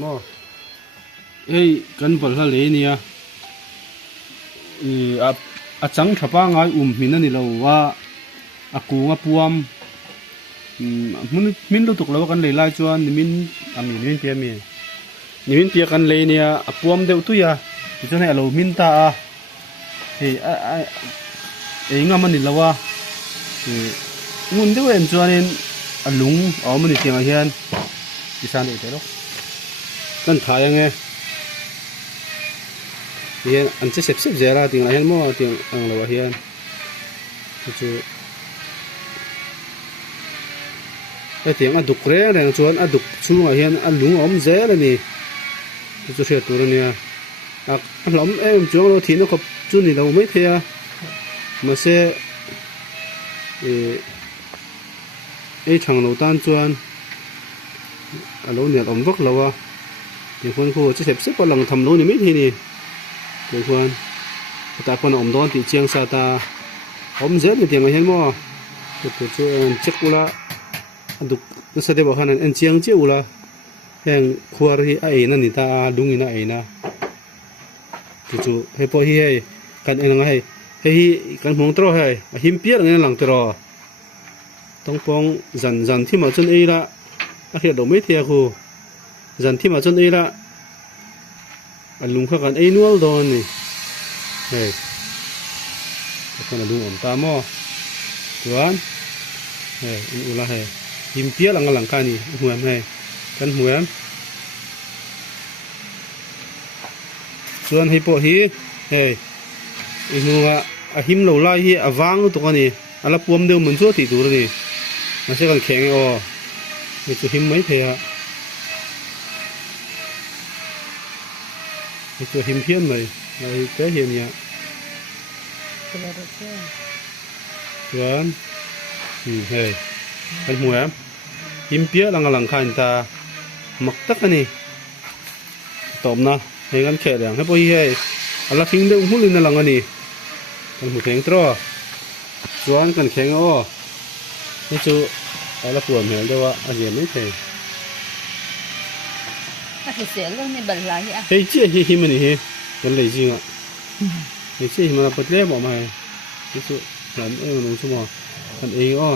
mo ei kan bol hla le nia a chang thapa ngai min ani lo wa a kunga puam min lo tuk lo kan le lai chuan min min pia mi min pia kan le nia a puam deuh tu ya ti chuan ai lo min ta a ei nga man ni lawa ngun deuh en chuanin a lung awm ani tiang a hian kisan ei te lo kan thai nge hian an che sep zera ting la hian mo ting ang lo hian chu tiang a duk re reng chuan a duk chunga hian a lung awm zel ani chu hria tur ania a hlom em chuang lo thina khop chu ni lo mai thea ma se ei thang lo tan chuan a lo niat om vak lawa ti khon khu che sep lang tham lo ni mai thi ni ti khon ta khon om don ti chiang sa ta om zel ni tiang hian mo chu chu chek ula aduk na sa de ba han an chiang che ula heng khuar hi a e na ni ta lungin a e na chu he po hi hei kan en nga hei kan hmong tro hei a him piar nge lang tro tong pong zan thi ma chun ei la a khia do mai thia khu zan thi ma chun ei la a lung kha kan ei nual don ni hei kan a lung om ta mo tuan hei in ula hei him piar lang ka ni huam hei kan huam chuan hei po hi hei inuwa a him lo lai hi awang tu ka ni ala puam deu mun chu ti tur ni ma se kan kheng o ni chu him mai the a ni chu him phiam mai ai te hiam ya chuan hei kan huam him pia lang khan ta mak tak ani tom na hei kan khe rang he po hi hei ala thing deuh hulin na lang ani kan hu theng tro chuan kan kheng o ni chu ala puam hel dewa a je mai the a he se lo ni bal lai a hei che hi him ani he kan lei jinga hei che him na patle mo mai ni chu ran e no chu mo kan ei o